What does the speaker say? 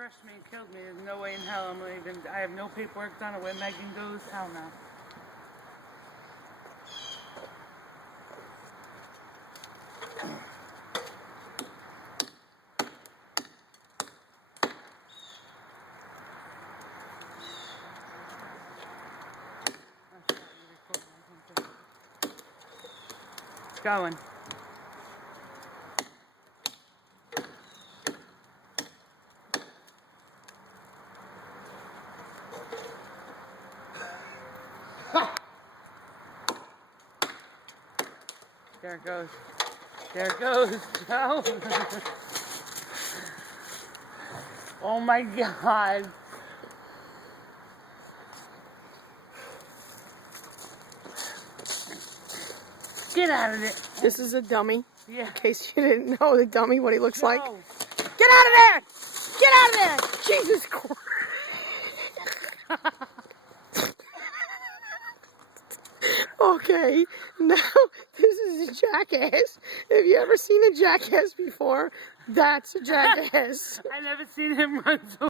crushed me and killed me. There's no way in hell I'm leaving. I have no paperwork done on where Megan goes. Hell no. It's going. There it goes. There it goes, Joe. Oh my God. Get out of there. This is a dummy. Yeah. In case you didn't know the dummy, what he looks Joe. like. Get out of there! Get out of there! Jesus Christ. Okay, now this is a jackass. Have you ever seen a jackass before? That's a jackass. I never seen him run so